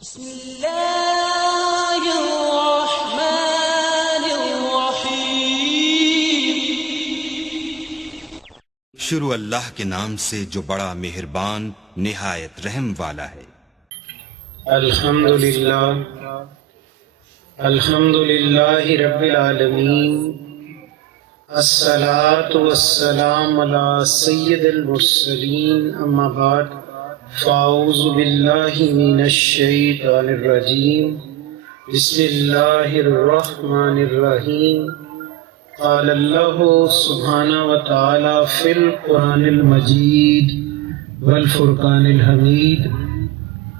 بسم اللہ الرحمن الرحیم۔ شروع اللہ کے نام سے جو بڑا مہربان نہایت رحم والا ہے۔ الحمدللہ رب العالمین، الصلاۃ والسلام علی سید المرسلین، اما بعد فاعوذ باللہ من الشیطان الرجیم، بسم اللہ الرحمن الرحیم۔ قال اللہ سبحانہ وتعالی فی القرآن المجید والفرقان الحمید،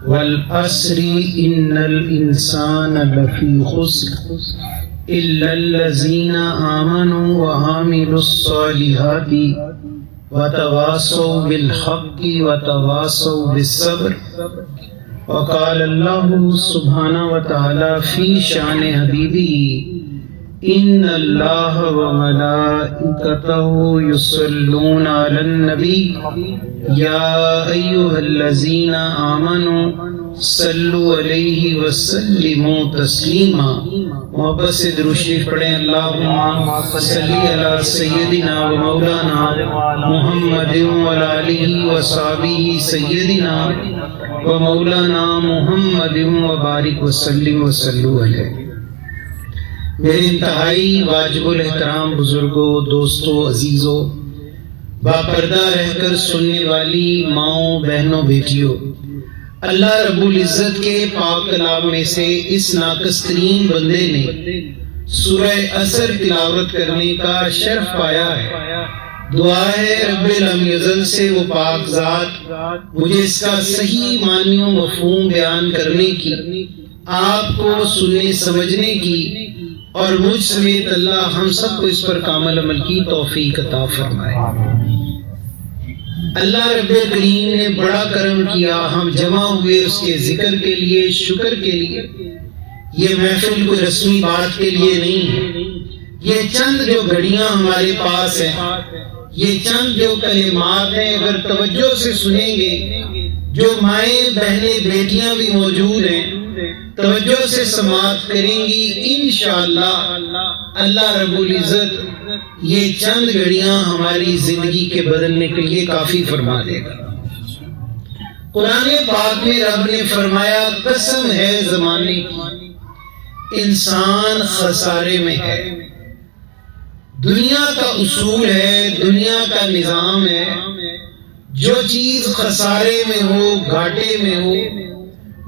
والعصر ان الانسان لفی خسر الا الذین آمنوا وعملوا الصالحات وتواصوا بالحق وتواصوا بالصبر۔ وقال اللہ سبحانہ وتعالی فی شان حبیبہ ان اللہ وملائکتہ یصلون علی النبی یا ایھا الذین آمنوا صلوا علیہ وسلموا تسلیما۔ محبت سے درود شریف پڑھیں۔ اللہم صلی علی سیدنا و مولانا محمد وعلی آلہ وصحبہ سیدنا و مولانا محمد وبارک وسلم وصلوا علیہ۔ میرے انتہائی واجب الاحترام بزرگوں، دوستوں، عزیزوں، باپردہ رہ کر سننے والی ماؤں، بہنوں، بیٹیوں، اللہ رب العزت کے پاک کلام میں سے اس ناقص ترین بندے نے سورہ عصر تلاوت کرنے کا شرف پایا ہے۔ دعا ہے رب لم یزل سے وہ پاک ذات مجھے اس کا صحیح معنی و مفہوم بیان کرنے کی، آپ کو سننے سمجھنے کی، اور مجھ سمیت اللہ ہم سب کو اس پر کامل عمل کی توفیق عطا فرمائے۔ اللہ رب کریم نے بڑا کرم کیا، ہم جمع ہوئے اس کے ذکر کے لیے، شکر کے لیے۔ یہ محفل کوئی رسمی بات کے لیے نہیں ہے، یہ چند جو گھڑیاں ہمارے پاس ہیں، یہ چند جو کلمات ہیں، اگر توجہ سے سنیں گے، جو مائیں، بہنیں، بیٹیاں بھی موجود ہیں توجہ سے سماعت کریں گی، انشاءاللہ اللہ رب العزت یہ چند گھڑیاں ہماری زندگی کے بدلنے کے لیے کافی فرما دے گا۔ قرآن پاک میں رب نے فرمایا، قسم ہے زمانے کی انسان خسارے میں ہے۔ دنیا کا اصول ہے، دنیا کا نظام ہے، جو چیز خسارے میں ہو، گھاٹے میں ہو،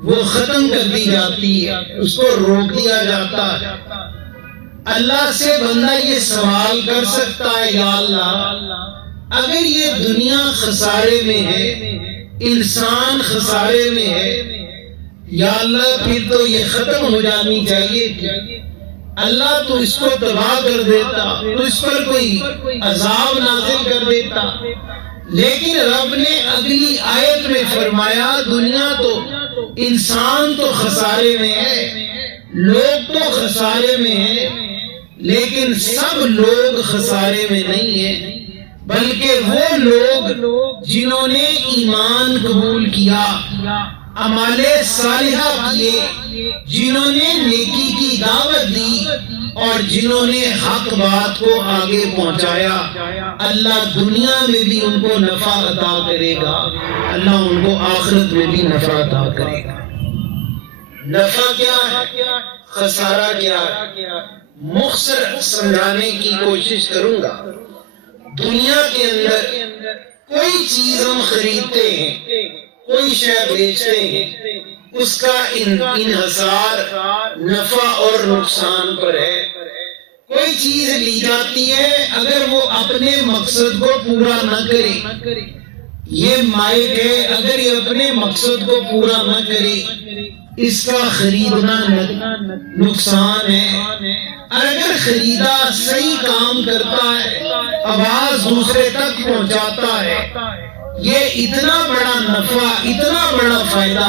وہ ختم کر دی جاتی ہے، اس کو روک دیا جاتا ہے۔ اللہ سے بندہ یہ سوال کر سکتا ہے، یا اللہ اگر یہ دنیا خسارے میں ہے، انسان خسارے میں ہے، یا اللہ پھر تو یہ ختم ہو جانی چاہیے تھی۔ اللہ تو اس کو تباہ کر دیتا، تو اس پر کوئی عذاب نازل کر دیتا، لیکن رب نے اگلی آیت میں فرمایا، دنیا تو انسان تو خسارے میں ہے، لوگ تو خسارے میں ہیں، لیکن سب لوگ خسارے میں نہیں ہیں، بلکہ وہ لوگ جنہوں نے ایمان قبول کیا، اعمال صالحہ کیے، جنہوں نے نیکی کی دعوت دی، اور جنہوں نے حق بات کو آگے پہنچایا، اللہ دنیا میں بھی ان کو نفع عطا کرے گا، اللہ ان کو آخرت میں بھی نفع عطا کرے گا۔ نفع کیا ہے، خسارہ کیا ہے، مختصر سمجھانے کی کوشش کروں گا۔ دنیا کے اندر کوئی چیز ہم خریدتے ہیں، کوئی شے بیچتے ہیں، اس کا انحصار نفع اور نقصان پر ہے۔ کوئی چیز لی جاتی ہے، اگر وہ اپنے مقصد کو پورا نہ کرے، یہ مائک ہے، اگر یہ اپنے مقصد کو پورا نہ کرے، اس کا خریدنا نقصان ہے۔ اگر خریدا صحیح کام کرتا ہے، آواز دوسرے تک پہنچاتا ہے، یہ اتنا بڑا نفع، اتنا بڑا فائدہ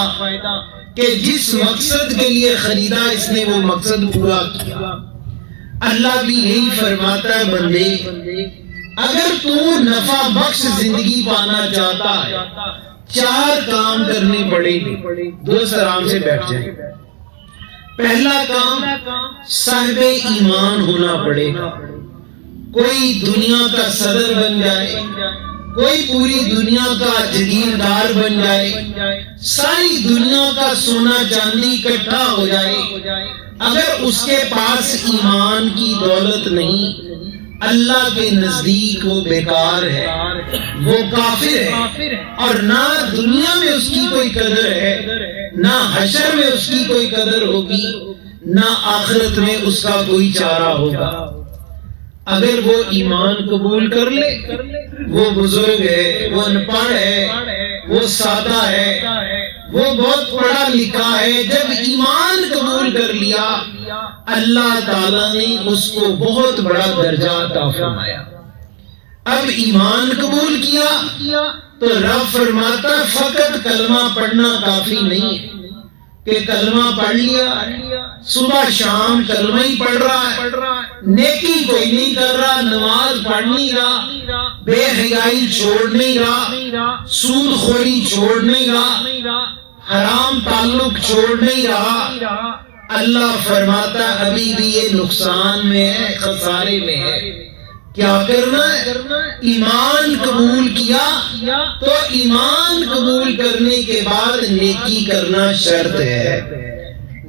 کہ جس مقصد کے لیے خریدا اس نے وہ مقصد پورا کیا۔ اللہ بھی یہی فرماتا ہے، بندے اگر تو نفع بخش زندگی پانا چاہتا ہے 4 کام کرنے پڑے گی. دوست آرام سے بیٹھ جائیں. پہلا کام صاحب ایمان ہونا پڑے گا. کوئی دنیا کا صدر بن جائے, کوئی پوری دنیا کا جگیردار بن جائے, ساری دنیا کا سونا چاندی اکٹھا ہو جائے, اگر اس کے پاس ایمان کی دولت نہیں, اللہ کے نزدیک وہ بیکار ہے, وہ کافر ہے, اور نہ دنیا میں اس کی کوئی قدر ہے, نہ حشر میں اس کی کوئی قدر ہوگی, نہ آخرت میں اس کا کوئی چارہ ہوگا. اگر وہ ایمان قبول کر لے, وہ بزرگ ہے, وہ انپڑھ ہے, وہ سادہ ہے, وہ بہت پڑھا لکھا ہے, جب ایمان قبول کر لیا اللہ تعالیٰ نے اس کو بہت بڑا درجہ عطا فرمایا. اب ایمان قبول کیا تو رب فرماتا فقط کلمہ پڑھنا کافی نہیں ہے کہ کلمہ پڑھ لیا, صبح شام کلمہ ہی پڑھ رہا ہے, نیکی کوئی نہیں کر رہا, نماز پڑھ نہیں رہا, بے حیائی چھوڑ نہیں رہا, سود خوری چھوڑ نہیں رہا, حرام تعلق چھوڑ نہیں رہا. اللہ فرماتا ابھی بھی یہ نقصان میں ہے, خسارے میں ہے. کیا کرنا ہے؟ ایمان قبول کیا تو ایمان قبول کرنے کے بعد نیکی کرنا شرط ہے.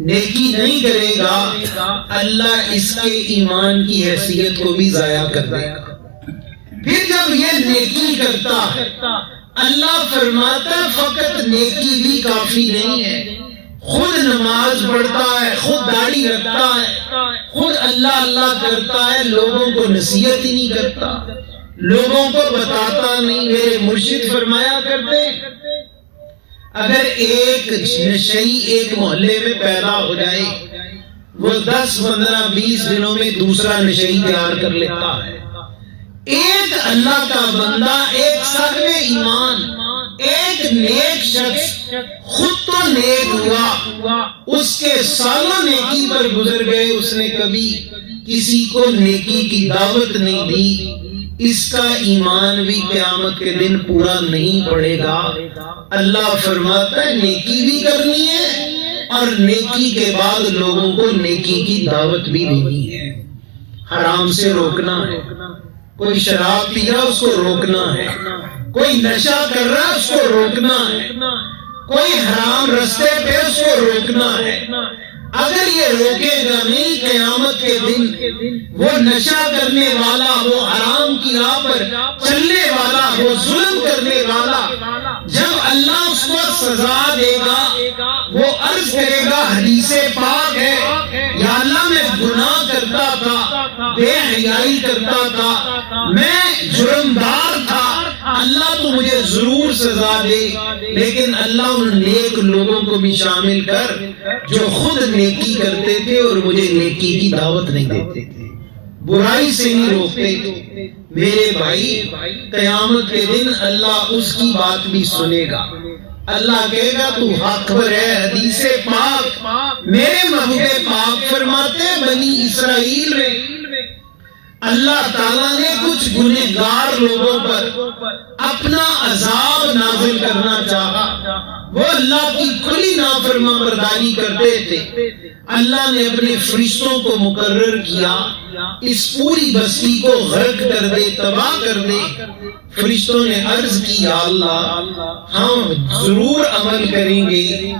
نیکی نہیں کرے گا اللہ اس کے ایمان کی حیثیت کو بھی ضائع کر دے گا. پھر جب یہ نیکی کرتا ہے اللہ فرماتا فقط نیکی بھی کافی نہیں ہے, خود نماز پڑھتا ہے, خود داڑھی رکھتا ہے, خود اللہ اللہ کرتا ہے, لوگوں کو نصیحت ہی نہیں کرتا, لوگوں کو بتاتا نہیں. میرے مرشد فرمایا کرتے اگر ایک نشئی ایک محلے میں پیدا ہو جائے, وہ 10 15 20 دنوں میں دوسرا نشئی تیار کر لیتا ہے. ایک اللہ کا بندہ, ایک صاحب ایمان, ایک نیک شخص خود تو نیک ہوا, اس کے سالوں نیکی پر گزر گئے, اس نے کبھی کسی کو نیکی کی دعوت نہیں دی, اس کا ایمان بھی قیامت کے دن پورا نہیں پڑے گا. اللہ فرماتا ہے نیکی بھی کرنی ہے اور نیکی کے بعد لوگوں کو نیکی کی دعوت بھی دینی ہے. حرام سے روکنا ہے, کوئی شراب پی رہا اس کو روکنا ہے, کوئی نشہ کر رہا اس کو روکنا ہے, کوئی حرام رستے پہ اس کو روکنا ہے. اگر یہ روکے گا نہیں قیامت کے دن وہ نشہ کرنے والا, وہ حرام کی راہ پر چلنے والا, وہ ظلم کرنے والا, جب اللہ اس کو سزا دے گا وہ عرض کرے گا حدیث پاک ہے یا اللہ میں گناہ کرتا تھا, بے حیائی کرتا تھا, میں جرمدار تھا, اللہ تو مجھے ضرور سزا دے, لیکن اللہ ان نیک لوگوں کو بھی شامل کر جو خود نیکی کرتے تھے اور مجھے نیکی کی دعوت نہیں دیتے تھے, برائی سے نہیں روکتے تھے. میرے بھائی قیامت کے دن اللہ اس کی بات بھی سنے گا. اللہ کہے گا تو حق پر ہے. حدیث پاک میرے محبوب پاک فرماتے ہیں بنی اسرائیل میں اللہ تعالیٰ نے کچھ گنہگار لوگوں پر اپنا عذاب نازل کرنا چاہا, وہ اللہ کی کھلی نافرما برداری کرتے تھے. اللہ نے اپنے فرشتوں کو مقرر کیا اس پوری بستی کو غرق کر دے, تباہ کر دے. فرشتوں نے عرض کی یا اللہ ہم ضرور عمل کریں گے.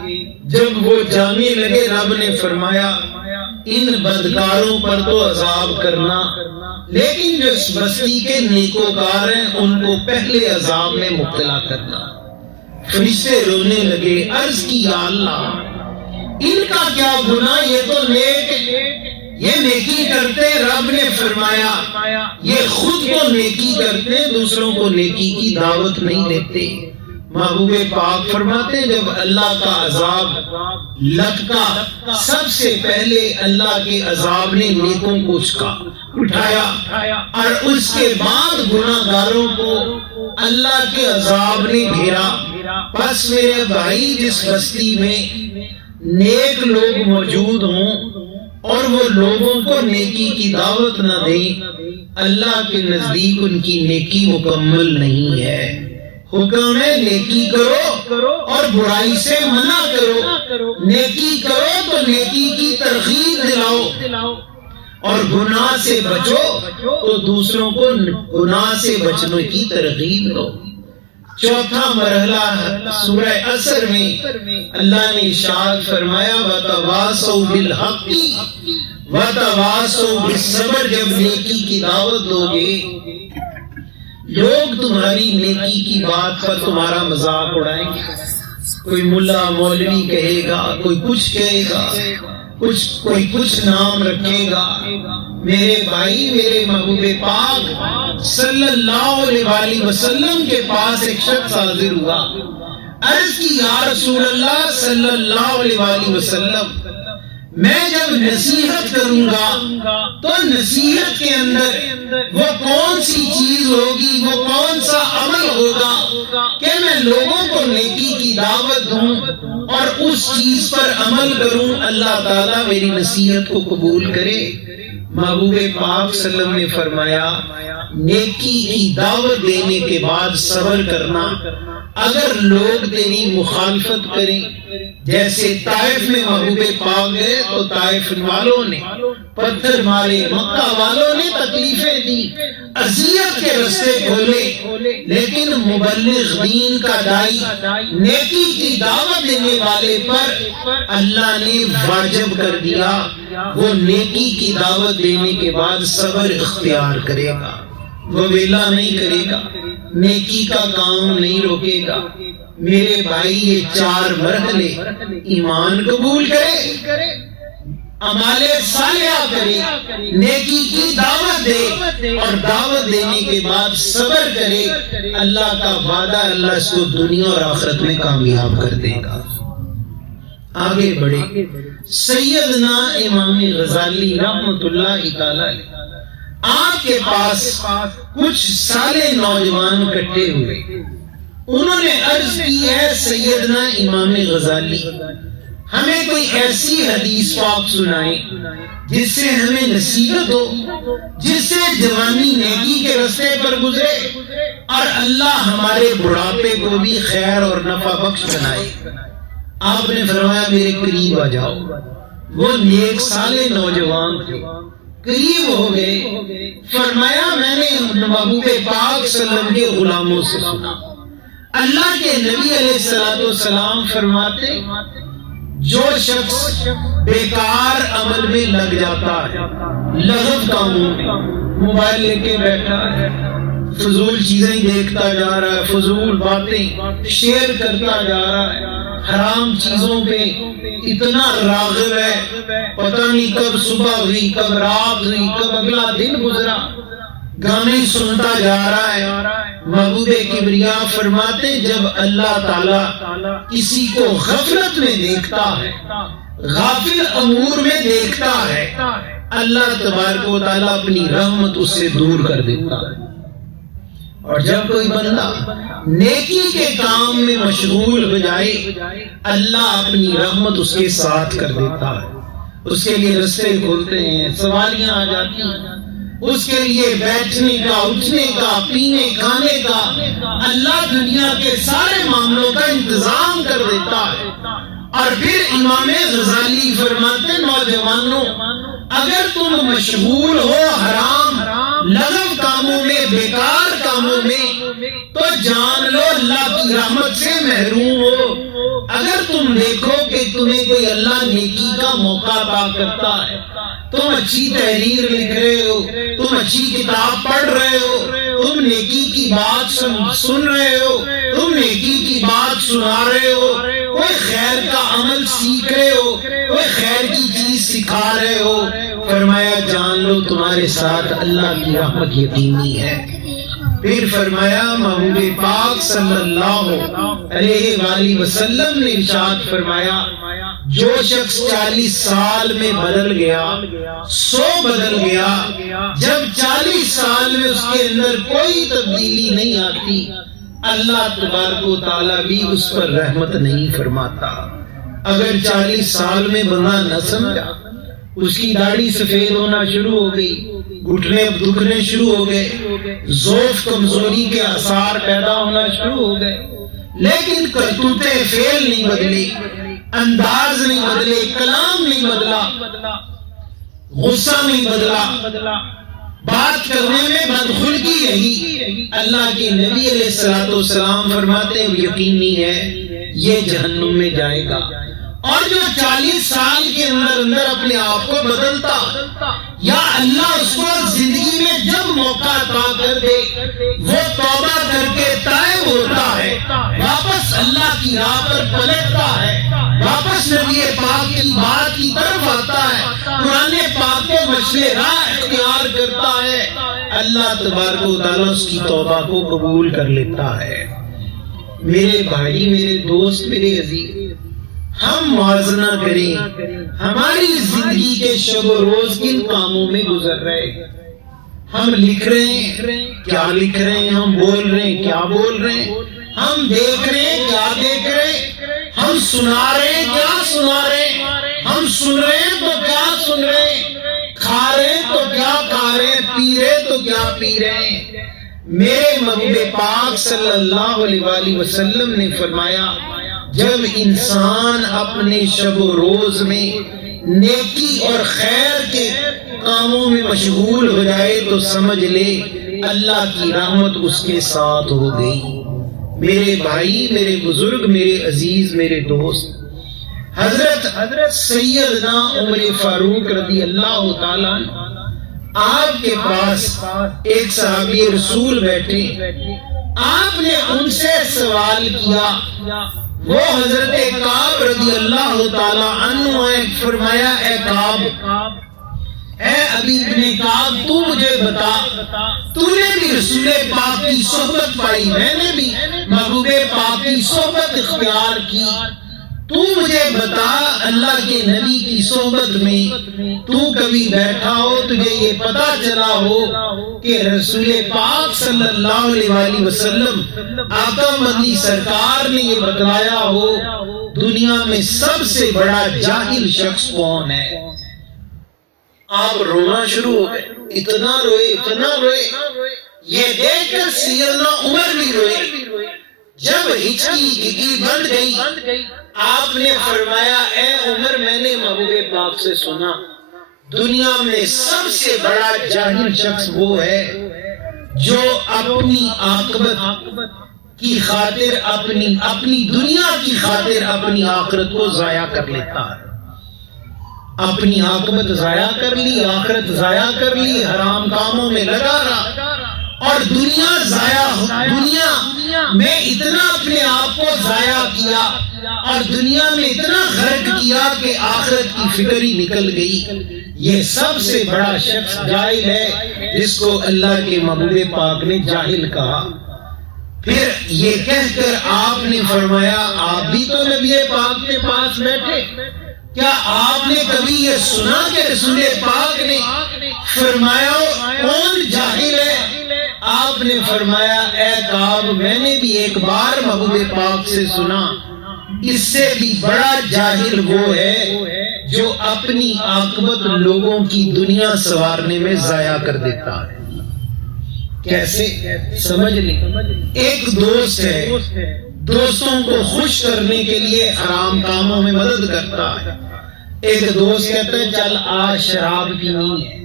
جب وہ جانے لگے رب نے فرمایا ان بدکاروں پر تو عذاب کرنا, لیکن جو اس بستی کے نیکوکار ہیں ان کو پہلے عذاب میں مبتلا کرنا. فرشتے رونے لگے, عرض کی یا اللہ ان کا کیا گناہ, یہ تو نیک, یہ نیکی کرتے. رب نے فرمایا یہ خود کو نیکی کرتے, دوسروں کو نیکی کی دعوت نہیں دیتے. محبوب پاک فرماتے ہیں جب اللہ کا عذاب لٹکا سب سے پہلے اللہ کے عذاب نے نیکوں کو اٹھایا اور اس کے بعد گناہگاروں کو اللہ کے عذاب نے گھیرا. بس میرے بھائی جس بستی میں نیک لوگ موجود ہوں اور وہ لوگوں کو نیکی کی دعوت نہ دیں, اللہ کے نزدیک ان کی نیکی مکمل نہیں ہے. حکم ہے نیکی کرو اور برائی سے منع کرو. نیکی کرو تو نیکی کی ترغیب دلاؤ اور گناہ سے بچو تو دوسروں کو گناہ سے بچنے کی ترغیب دو. چوتھا مرحلہ سورہ عصر میں اللہ نے ارشاد فرمایا وَتَوَاصَوْا بِالْحَقِّ وَتَوَاصَوْا بِالصَّبْرِ. جب نیکی کی دعوت دو گے لوگ تمہاری نیکی کی بات پر تمہارا مذاق اڑائیں گے. کوئی ملا مولوی کہے گا, کوئی کچھ کہے گا, کوئی کچھ نام رکھے گا. میرے بھائی, میرے محبوب پاک صلی اللہ علیہ وسلم کے پاس ایک شخص حاضر ہوا. عرض کی یا رسول اللہ صلی اللہ علیہ وسلم, میں جب نصیحت کروں گا تو نصیحت کے اندر وہ کون سی چیز ہوگی, وہ کون سا عمل ہوگا کہ میں لوگوں کو نیکی کی دعوت دوں اور اس چیز پر عمل کروں, اللہ تعالیٰ میری نصیحت کو قبول کرے. محبوب پاک صلی اللہ علیہ وسلم نے فرمایا نیکی کی دعوت دینے کے بعد صبر کرنا. اگر لوگ تیری مخالفت کریں, جیسے طائف میں محبوب پاک گئے تو طائف والوں نے پتھر مارے, مکہ والوں نے تکلیفیں دی, اذیت کے رستے کھولے, لیکن مبلغ دین کا دائی نیکی کی دعوت دینے والے پر اللہ نے واجب کر دیا وہ نیکی کی دعوت دینے کے بعد صبر اختیار کرے گا, وہ ویلا نہیں کرے گا, نیکی کا کام نہیں روکے گا. میرے بھائی یہ 4 مرحلے, ایمان قبول کرے, اعمال صالحہ کرے, نیکی کی دعوت دے اور دعوت دینے کے بعد صبر کرے, اللہ کا وعدہ, اللہ اس کو دنیا اور آخرت میں کامیاب کر دے گا. آگے بڑھے. سیدنا امام غزالی رحمت اللہ تعالی آپ کے پاس کچھ سالے نوجوان اکٹھے ہوئے. انہوں نے عرض کی ہے سیدنا امام غزالی, ہمیں کوئی ایسی حدیث پاک سنائیں جس سے ہمیں نصیحت ہو, جس سے جوانی نیکی کے راستے پر گزرے اور اللہ ہمارے بڑھاپے کو بھی خیر اور نفع بخش بنائے. آپ نے فرمایا میرے قریب آ جاؤ. وہ نیک سالے نوجوان تھے, قریب ہو گئے. فرمایا میں نے محبوب پاک صلی اللہ علیہ وسلم کے غلاموں سے سنا, اللہ کے نبی علیہ السلام فرماتے جو شخص بیکار عمل میں لگ جاتا ہے, لغو کاموں میں, موبائل لے کے بیٹھا ہے, فضول چیزیں دیکھتا جا رہا ہے, فضول باتیں شیئر کرتا جا رہا ہے, حرام چیزوں پہ اتنا راغب ہے, پتہ نہیں کب صبح ہوئی, کب رات ہوئی, کب اگلا دن گزرا, گانے سنتا جا رہا ہے. محبوب کبریا فرماتے جب اللہ تعالیٰ کسی کو غفلت میں دیکھتا ہے, غافل امور میں دیکھتا ہے, اللہ تبارک و تعالیٰ اپنی رحمت اس سے دور کر دیتا ہے. اور جب کوئی بندہ نیکی کے کام میں مشغول ہو جائے اللہ اپنی رحمت اس کے ساتھ کر دیتا ہے, اس کے لیے رستے کھولتے ہیں, سواریاں آ جاتی ہیں, اس کے لیے بیٹھنے کا, اٹھنے کا, پینے کھانے کا, اللہ دنیا کے سارے معاملوں کا انتظام کر دیتا ہے. اور پھر امام غزالی فرماتے نوجوانوں اگر تم مشغول ہو حرام لغو کاموں میں, بیکار کاموں میں, تو جان لو اللہ کی رحمت سے محروم ہو. اگر تم دیکھو کہ تمہیں کوئی اللہ نیکی کا موقع عطا کرتا ہے, تم اچھی تحریر لکھ رہے ہو, تم اچھی کتاب پڑھ رہے ہو, تم نیکی کی بات سن رہے ہو, تم نیکی کی بات سنا رہے ہو, کوئی خیر کا عمل سیکھ رہے ہو, کوئی خیر کی چیز سکھا رہے ہو, فرمایا جان لو تمہارے ساتھ اللہ کی رحمت یقینی ہے. پھر فرمایا محبوب پاک صلی اللہ علیہ وآلہ وسلم نے ارشاد فرمایا جو شخص 40 سال میں بدل گیا 100 بدل گیا, جب 40 سال میں اس کے اندر کوئی تبدیلی نہیں آتی اللہ تبارک و تعالیٰ بھی اس پر رحمت نہیں فرماتا. اگر 40 سال میں بندہ نہ سمجھا, اس کی داڑھی سفید ہونا شروع ہو گئی, گھٹنے دکھنے شروع ہو گئے, ضعف کمزوری کے آثار پیدا ہونا شروع ہو گئے، لیکن کرتوتیں فعل نہیں بدلی، انداز نہیں بدلے، کلام نہیں بدلا، غصہ نہیں بدلا، بات کرنے میں بدخلقی رہی۔ اللہ کے نبی علیہ الصلوۃ والسلام فرماتے ہیں یقینی ہے یہ جہنم میں جائے گا۔ اور جو 40 سال کے اندر اپنے آپ کو بدلتا، یا اللہ اس کو زندگی میں جب موقع عطا کر دے وہ توبہ کر کے تائب ہوتا ہے، واپس اللہ کی راہ پر پلٹتا ہے، واپس نبی پاک کی بات کی طرف آتا ہے، قرآن پاک کے مشرے راہ اختیار کرتا ہے، اللہ تبارک و تعالیٰ اس کی توبہ کو قبول کر لیتا ہے۔ میرے بھائی، میرے دوست، میرے عزیز، ہم موازنہ کریں ہماری زندگی کے شب و روز کن کاموں میں گزر رہے ہیں۔ ہم لکھ رہے ہیں، کیا لکھ رہے ہیں، ہم بول رہے ہیں، کیا بول رہے ہیں، ہم دیکھ رہے ہیں، کیا دیکھ رہے ہیں، ہم سنا رہے ہیں، کیا سنا رہے ہیں، ہم سن رہے ہیں تو کیا سن رہے ہیں، کھا رہے ہیں تو کیا کھا رہے ہیں، پی رہے ہیں تو کیا پی رہے ہیں۔ میرے محبوب پاک صلی اللہ علیہ وآلہ وسلم نے فرمایا جب انسان اپنے شب و روز میں نیکی اور خیر کے کاموں میں مشغول ہو جائے تو سمجھ لے اللہ کی رحمت اس کے ساتھ ہو گئی۔ میرے بھائی، میرے بزرگ، میرے عزیز، میرے دوست، حضرت سیدنا عمر فاروق رضی اللہ تعالیٰ آپ کے پاس ایک صحابی رسول بیٹھے، آپ نے ان سے سوال کیا، وہ حضرت کعب رضی اللہ تعالی عنہ فرمایا اے کعب، اے ابی ابن کعب، تو مجھے بتا، تو نے بھی رسول پاک کی صحبت پائی، میں نے بھی محبوب پاک کی صحبت اختیار کی، تو مجھے بتا اللہ کے نبی کی صحبت میں تو کبھی بیٹھا ہو، تجھے یہ پتا چلا ہو کہ رسول پاک صلی اللہ علیہ وآلہ وسلم آقا مدنی سرکار نے یہ بتلایا ہو دنیا میں سب سے بڑا جاہل شخص کون ہے؟ آپ رونا شروع ہو گئے، اتنا روئے، یہ دیکھ کر سیدنا عمر بھی روئے۔ جب ہچکی بند گئی، آپ نے فرمایا اے عمر، میں نے محبوب پاک سے سنا دنیا میں سب سے بڑا جاہل شخص وہ ہے جو اپنی عاقبت کی خاطر اپنی دنیا کی خاطر اپنی آخرت کو ضائع کر لیتا ہے۔ اپنی عاقبت ضائع کر لی، آخرت ضائع کر لی، حرام کاموں میں لگا رہا، اور دنیا میں اتنا اپنے آپ کو ضائع کیا اور دنیا میں اتنا غرق کیا کہ آخرت کی فکر ہی نکل گئی۔ یہ سب سے بڑا شخص جاہل ہے جس کو اللہ کے محبوب پاک نے جاہل کہا۔ پھر یہ کہہ کر آپ نے فرمایا آپ بھی تو نبی پاک کے پاس بیٹھے، کیا آپ نے کبھی یہ سنا کہ رسول پاک نے فرمایا کون جاہل ہے؟ آپ نے فرمایا اے کعب، میں نے بھی ایک بار محبوب پاک سے سنا، اس سے بھی بڑا جاہل وہ ہے جو اپنی عاقبت لوگوں کی دنیا سنوارنے میں ضائع کر دیتا ہے۔ کیسے؟ سمجھ لیں، ایک دوست ہے، دوستوں کو خوش کرنے کے لیے حرام کاموں میں مدد کرتا ہے۔ ایک دوست کہتا ہے چل آج شراب پینی ہے،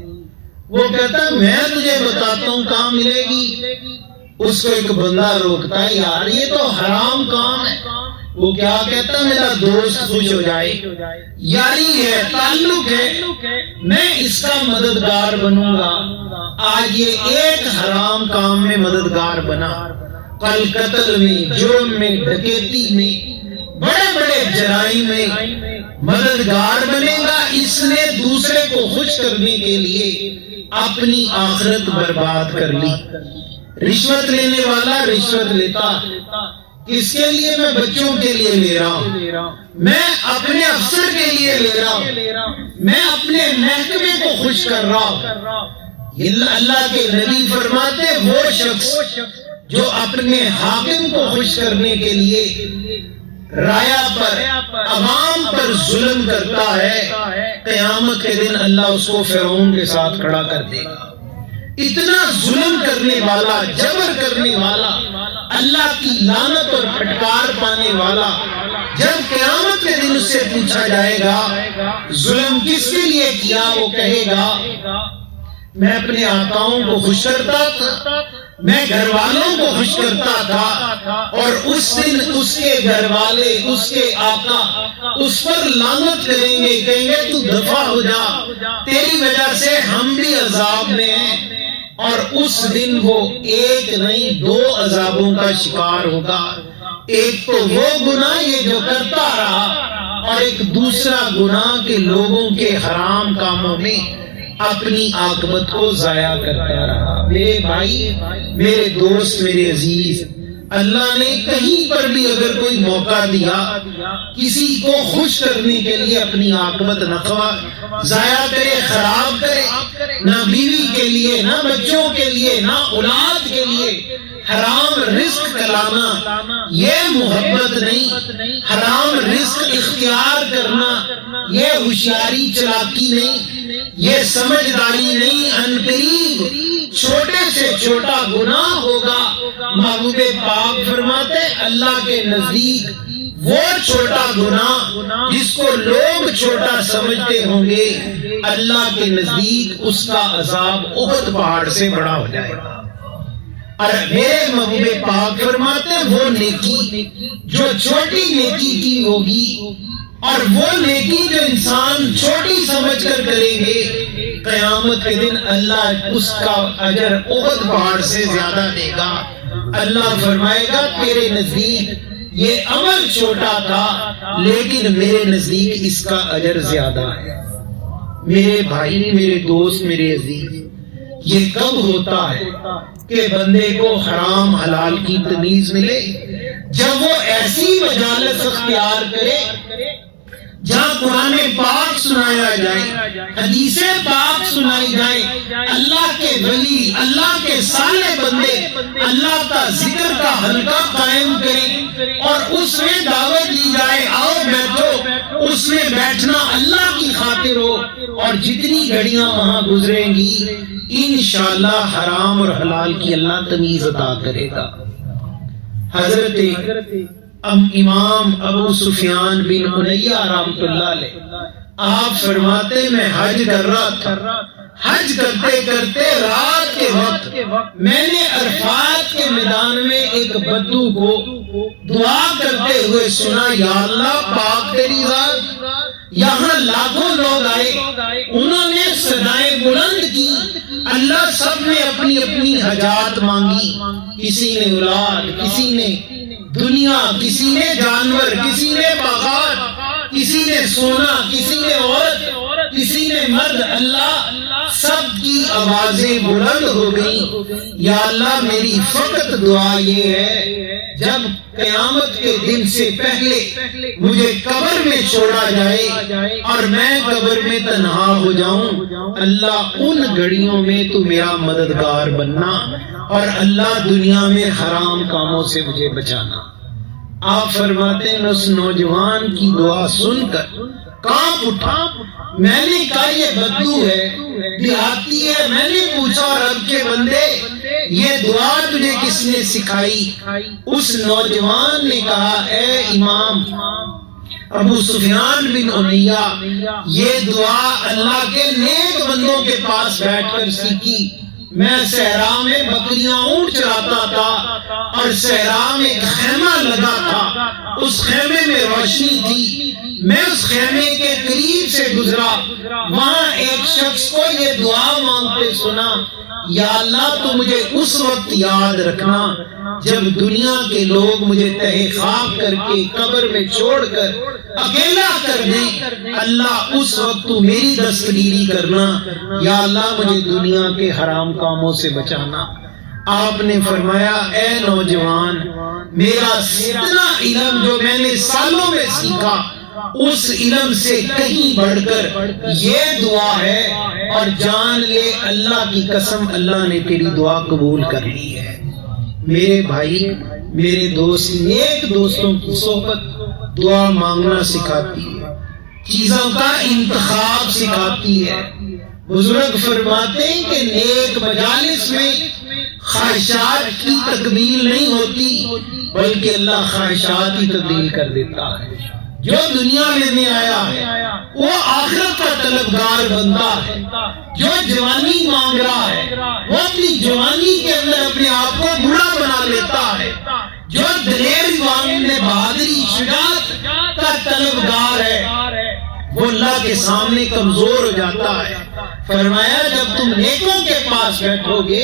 وہ کہتا ہے میں تجھے بتاتا ہوں کہاں ملے گی۔ اس کو ایک بندہ روکتا ہے یار یہ تو حرام کام ہے۔ وہ کیا کہتا ہے میرا دوست خوش ہو جائے، یاری ہے، تعلق ہے، میں اس کا مددگار بنوں گا۔ آج یہ ایک حرام کام میں مددگار بنا، کل قتل میں، جرم میں، ڈکیتی میں، بڑے بڑے جرائم میں مددگار بنے گا۔ اس نے دوسرے کو خوش کرنے کے لیے اپنی آخرت برباد کر لی۔ رشوت لینے والا رشوت لیتا، کس کے لیے؟ میں بچوں کے لیے لے رہا ہوں، میں اپنے افسر کے لیے لے رہا ہوں، میں اپنے محکمے کو خوش کر رہا ہوں۔ اللہ کے نبی فرماتے وہ شخص جو اپنے حاکم کو خوش کرنے کے لیے رایا پر، عوام پر ظلم کرتا ہے، قیامت کے دن اللہ اس کو فرعون کے ساتھ کھڑا کر دے گا۔ اتنا ظلم کرنے والا، جبر کرنے والا، اللہ کی لعنت اور پھٹکار پانے والا، جب قیامت کے دن اس سے پوچھا جائے گا ظلم کس کے لیے کیا، وہ کہے گا میں اپنے آقاؤں کو خوش کرتا تھا، میں گھر والوں کو خوش کرتا تھا، اور اس دن اس کے گھر والے، اس کے آقا اس پر لعنت کریں گے، کہیں گے تو دفع ہو جا، تیری وجہ سے ہم بھی عذاب میں ہیں۔ اور اس دن وہ ایک نہیں 2 عذابوں کا شکار ہوگا، ایک تو وہ گناہ یہ جو کرتا رہا، اور ایک دوسرا گناہ کہ لوگوں کے حرام کاموں میں اپنی عاقبت کو ضائع کرتا رہا۔ میرے بھائی، میرے دوست، میرے عزیز، اللہ نے کہیں پر بھی اگر کوئی موقع دیا کسی کو خوش کرنے کے لیے اپنی عاقبت نہ ضائع کرے، خراب کرے، نہ بیوی کے لیے، نہ بچوں کے لیے، نہ اولاد کے لیے حرام رزق کلانا، یہ محبت نہیں، حرام رزق اختیار کرنا یہ ہوشیاری چلاکی نہیں، یہ سمجھداری نہیں، عنقریب چھوٹے سے چھوٹا گناہ ہوگا۔ محبوب پاک فرماتے اللہ کے نزدیک وہ چھوٹا گناہ جس کو لوگ چھوٹا سمجھتے ہوں گے، اللہ کے نزدیک اس کا عذاب احد پہاڑ سے بڑا ہو جائے گا۔ اور میرے محبوب پاک فرماتے وہ نیکی جو چھوٹی نیکی کی ہوگی، اور وہ نیکی جو انسان چھوٹی سمجھ کر کریں گے، قیامت کے دن اللہ اس کا اجر احد پہاڑ سے زیادہ دے گا۔ اللہ فرمائے گا تیرے نزدیک یہ عمل چھوٹا تھا، لیکن میرے نزدیک اس کا اجر زیادہ ہے۔ میرے بھائی، میرے دوست، میرے عزیز، یہ کب ہوتا ہے کہ بندے کو حرام حلال کی تمیز ملے؟ جب وہ ایسی مجالس اختیار کرے جہاں قرآن پاک سنایا جائے، حدیث پاک سنائی جائے، اللہ کے ولی، اللہ کے صالح بندے اللہ کا ذکر کا حلقہ قائم کریں اور اس میں دعوت دی جائے آؤ بیٹھو، اس میں بیٹھنا اللہ کی خاطر ہو، اور جتنی گھڑیاں وہاں گزریں گی انشاءاللہ حرام اور حلال کی اللہ تمیز عطا کرے گا۔ حضرت امام ابو سفیان بن امیہ رحمۃ اللہ علیہ آپ فرماتے میں حج کر رہا تھا، حج کرتے کرتے رات کے وقت میں نے عرفات کے میدان میں ایک بدو کو دعا کرتے ہوئے سنا، یا اللہ پاک تیری ذات، یہاں لاکھوں لوگ آئے، انہوں نے صدائیں بلند کی، اللہ سب نے اپنی اپنی حاجات مانگی، کسی نے اولاد، کسی نے دنیا، کسی نے جانور، کسی نے باغات، کسی نے سونا، کسی نے عورت، کسی نے مرد، اللہ سب کی آوازیں بلند ہو گئیں۔ یا اللہ میری فقط دعا یہ ہے جب قیامت کے دن سے پہلے مجھے قبر میں چھوڑا جائے اور میں قبر میں تنہا ہو جاؤں، اللہ ان گھڑیوں میں تو میرا مددگار بننا، اور اللہ دنیا میں حرام کاموں سے مجھے بچانا۔ آپ فرماتے ہیں اس نوجوان کی دعا سن کر کانپ اٹھا، میں نے کہا یہ بدو ہے، دیہاتی ہے، میں نے پوچھا رب کے بندے یہ دعا تجھے کس نے سکھائی؟ اس نوجوان نے کہا اے امام ابو سفیان بن امیہ، یہ دعا اللہ کے نیک بندوں کے پاس بیٹھ کر سیکھی۔ میں صحرا میں بکریاں اونٹ چراتا تھا اور صحرا میں ایک خیمہ لگا تھا، اس خیمے میں روشنی تھی، میں اس خیمے کے قریب سے گزرا، وہاں ایک شخص کو یہ دعا مانگتے سنا، یا اللہ تو مجھے اس وقت یاد رکھنا جب دنیا کے لوگ مجھے تہے خاک کر کے قبر میں چھوڑ کر اکیلا کر دیں، اللہ اس وقت تو میری دستگیری کرنا، یا اللہ مجھے دنیا کے حرام کاموں سے بچانا۔ آپ نے فرمایا اے نوجوان، میرا اتنا علم جو میں نے سالوں میں سیکھا اس علم سے کہیں بڑھ کر یہ دعا ہے، اور جان لے اللہ کی قسم اللہ نے تیری دعا قبول کر لی ہے۔ میرے بھائی، میرے دوست، نیک دوستوں کی صحبت دعا مانگنا سکھاتی ہے، چیزوں کا انتخاب سکھاتی ہے، بزرگ فرماتے ہیں کہ نیک مجالس میں خواہشات کی تکمیل نہیں ہوتی، بلکہ اللہ خواہشات کی تبدیل کر دیتا ہے۔ جو دنیا لینے آیا ہے وہ آخرت کا طلبگار بنتا ہے، جو جوانی مانگ رہا ہے وہ اپنی جوانی کے اندر اپنے آپ کو بوڑھا بنا لیتا ہے، جو دلیر میں بہادری شجاعت کا طلبگار ہے وہ اللہ کے سامنے کمزور ہو جاتا ہے۔ فرمایا جب تم نیکوں کے پاس بیٹھو گے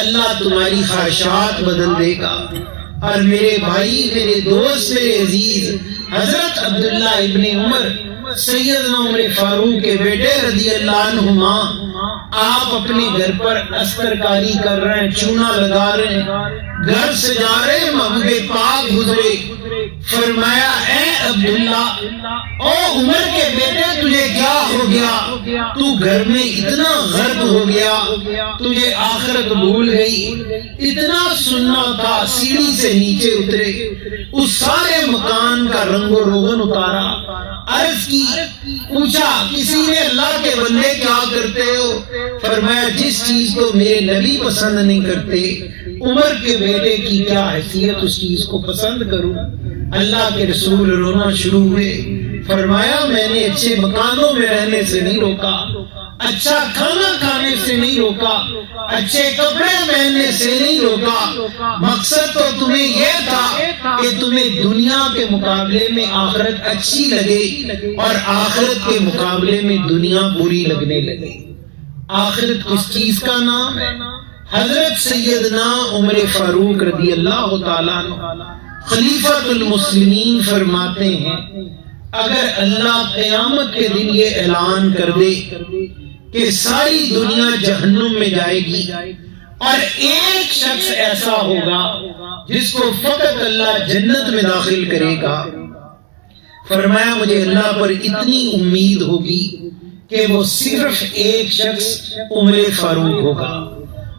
اللہ تمہاری خواہشات بدل دے گا۔ اور میرے بھائی، میرے دوست، میرے عزیز، حضرت عبداللہ ابن عمر سیدنا عمر فاروق کے بیٹے رضی اللہ عنہما، آپ اپنے گھر پر استرکاری کر رہے ہیں، چونا لگا رہے ہیں، گھر سجا رہے ہیں، محبوب پاک گزرے۔ فرمایا اے عبداللہ، او عمر کے بیٹے، تجھے کیا ہو گیا؟ تو گھر میں اتنا غرق ہو گیا، تجھے آخرت بھول گئی۔ اتنا سننا تھا، سیڑھی سے نیچے اترے، اس سارے مکان کا رنگ و روغن اتارا، عرض کی، پوچھا کسی نے اللہ کے بندے کیا کرتے ہو؟ فرمایا جس چیز کو میرے نبی پسند نہیں کرتے، عمر کے بیٹے کی کیا حیثیت اس چیز کو پسند کروں؟ اللہ کے رسول رونا شروع ہوئے۔ فرمایا میں نے اچھے مکانوں میں رہنے سے نہیں روکا، اچھا کھانا کھانے سے نہیں روکا، اچھے کپڑے پہننے سے نہیں روکا، مقصد تو تمہیں یہ تھا کہ تمہیں دنیا کے مقابلے میں آخرت اچھی لگے اور آخرت کے مقابلے میں دنیا بری لگنے لگے۔ آخرت کس چیز کا نام ہے؟ حضرت سیدنا عمر فاروق رضی اللہ تعالیٰ عنہ خلیفۃ المسلمین فرماتے ہیں اگر اللہ قیامت کے دن یہ اعلان کر دے کہ ساری دنیا جہنم میں جائے گی اور ایک شخص ایسا ہوگا جس کو فقط اللہ جنت میں داخل کرے گا، فرمایا مجھے اللہ پر اتنی امید ہوگی کہ وہ صرف ایک شخص عمر فاروق ہوگا۔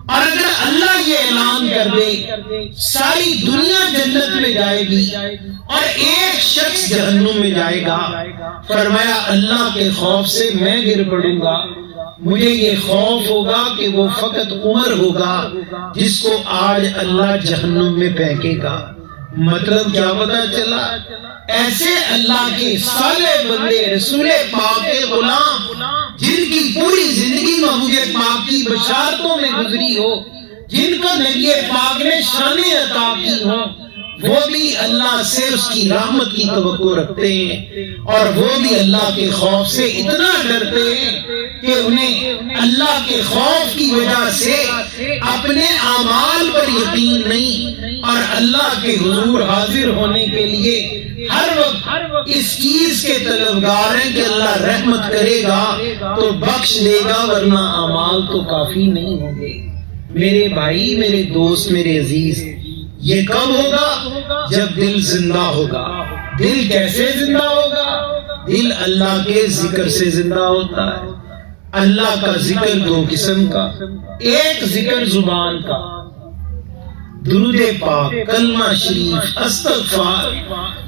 اور اگر اللہ یہ اعلان کر دے ساری دنیا جنت میں جائے گی اور ایک شخص جہنم میں جائے گا، فرمایا اللہ کے خوف سے میں گر پڑوں گا، مجھے یہ خوف ہوگا کہ وہ فقط عمر ہوگا جس کو آج اللہ جہنم میں پھینکے گا۔ مطلب کیا پتا چلا؟ ایسے اللہ کے صالح بندے، رسول پاک کے غلام جن کی پوری زندگی محبوب پاک کی بشارتوں میں گزری ہو، جن کو نبی پاک نے شانیں عطا کی ہوں، وہ بھی اللہ سے اس کی رحمت کی توقع رکھتے ہیں اور وہ بھی اللہ کے خوف سے اتنا ڈرتے ہیں کہ انہیں اللہ کے خوف کی وجہ سے اپنے اعمال پر یقین نہیں اور اللہ کے حضور حاضر ہونے کے لیے ہر وقت اس چیز کے طلبگار ہیں کہ اللہ رحمت کرے گا تو بخش دے گا ورنہ اعمال تو کافی نہیں ہوں گے۔ میرے بھائی، میرے دوست، میرے عزیز، یہ کب ہوگا؟ جب دل زندہ ہوگا۔ دل کیسے زندہ ہوگا؟ دل اللہ کے ذکر سے زندہ ہوتا ہے۔ اللہ کا ذکر دو قسم کا، ایک ذکر زبان کا، درود پاک، کلمہ شریف، استغفار،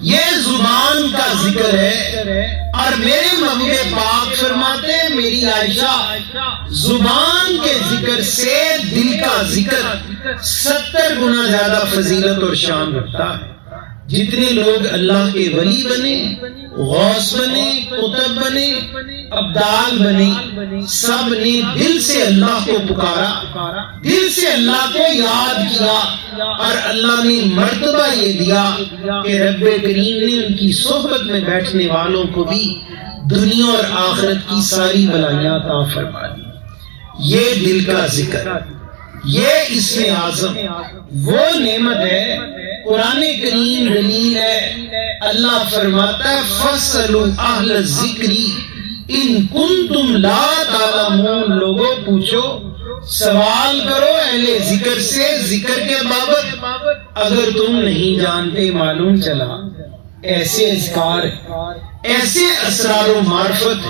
یہ زبان کا ذکر ہے۔ اور میرے محبوب پاک فرماتے ہیں میری عائشہ، زبان کے ذکر سے دل کا ذکر 70 گنا زیادہ فضیلت اور شان رکھتا ہے۔ جتنے لوگ اللہ کے ولی بنے، غوث بنے، قطب بنے، ابدال بنے، سب نے دل سے اللہ کو پکارا، دل سے اللہ کو یاد کیا اور اللہ نے مرتبہ یہ دیا کہ رب کریم نے ان کی صحبت میں بیٹھنے والوں کو بھی دنیا اور آخرت کی ساری بلائیاں عطا فرما دی۔ یہ دل کا ذکر، یہ اسم اعظم وہ نعمت ہے، قرآن کریم دلیل ہے۔ اللہ فرماتا ہے فَاسْأَلُوا أَهْلَ الذِّكْرِ إِن كُنتُمْ لَا تَعْلَمُونَ، لوگوں پوچھو، سوال کرو اہل ذکر سے ذکر کے بابت اگر تم نہیں جانتے۔ معلوم چلا ایسے اذکار، ایسے اسرار و معرفت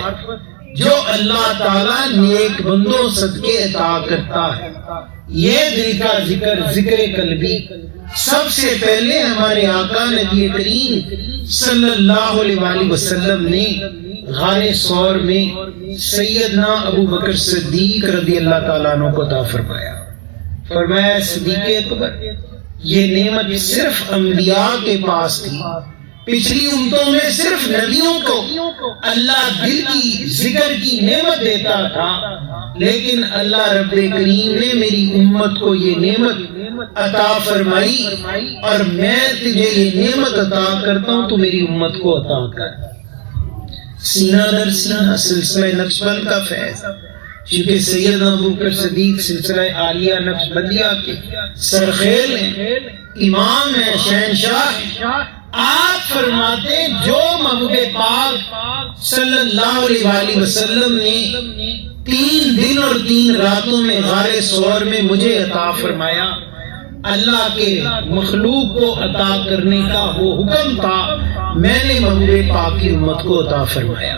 جو اللہ تعالیٰ نیک بندوں صدقے عطا کرتا ہے۔ یہ دل کا ذکر، ذکر قلبی، سب سے پہلے ہمارے آقا نبی کریم صلی اللہ علیہ وآلہ وسلم نے غار ثور میں سیدنا ابو بکر صدیق رضی اللہ تعالیٰ عنہ کو عطا فرمایا۔ فرمایا صدیق اکبر، یہ نعمت صرف انبیاء کے پاس تھی، پچھلی امتوں میں صرف نبیوں کو اللہ دل کی، ذکر کی نعمت دیتا تھا، لیکن اللہ رب کریم نے میری امت کو یہ نعمت عطا فرمائی، اور میں تجھے یہ نعمت عطا کرتا ہوں، تو میری امت کو عطا کر۔ سینہ در سینہ سلسلہ نقش بند کا فیض، چونکہ سیدنا ابو بکر صدیق سلسلہ عالیہ نقش بندیہ کے سرخیل ہیں، امام ہیں، شہنشاہ ہیں۔ آپ فرماتے ہیں جو محبوب پاک صلی اللہ علیہ وآلہ وسلم نے 3 دن اور 3 راتوں میں غار ثور میں مجھے عطا فرمایا، اللہ کے مخلوق کو عطا کرنے کا وہ حکم تھا، میں نے محبوب پاک کی امت کو عطا فرمایا۔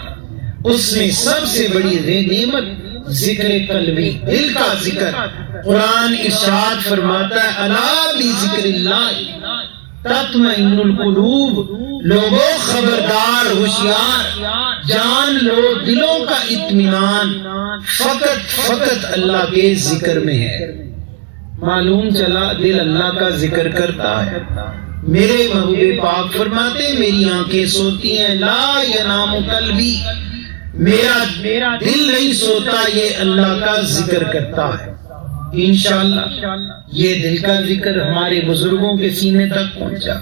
اس میں سب سے بڑی نعمت ذکر قلبی، دل کا ذکر۔ قرآن ارشاد فرماتا ہے الا بذکر اللہ تطمئن القلوب، لوگوں خبردار، ہوشیار، جان لو دلوں کا اطمینان فقط اللہ کے ذکر میں ہے۔ معلوم چلا دل اللہ کا ذکر کرتا ہے۔ میرے محبوب پاک فرماتے میری آنکھیں سوتی ہیں، لا ینام قلبی، میرا دل نہیں سوتا، یہ اللہ کا ذکر کرتا ہے۔ انشاءاللہ یہ دل کا ذکر ہمارے بزرگوں کے سینے تک پہنچا۔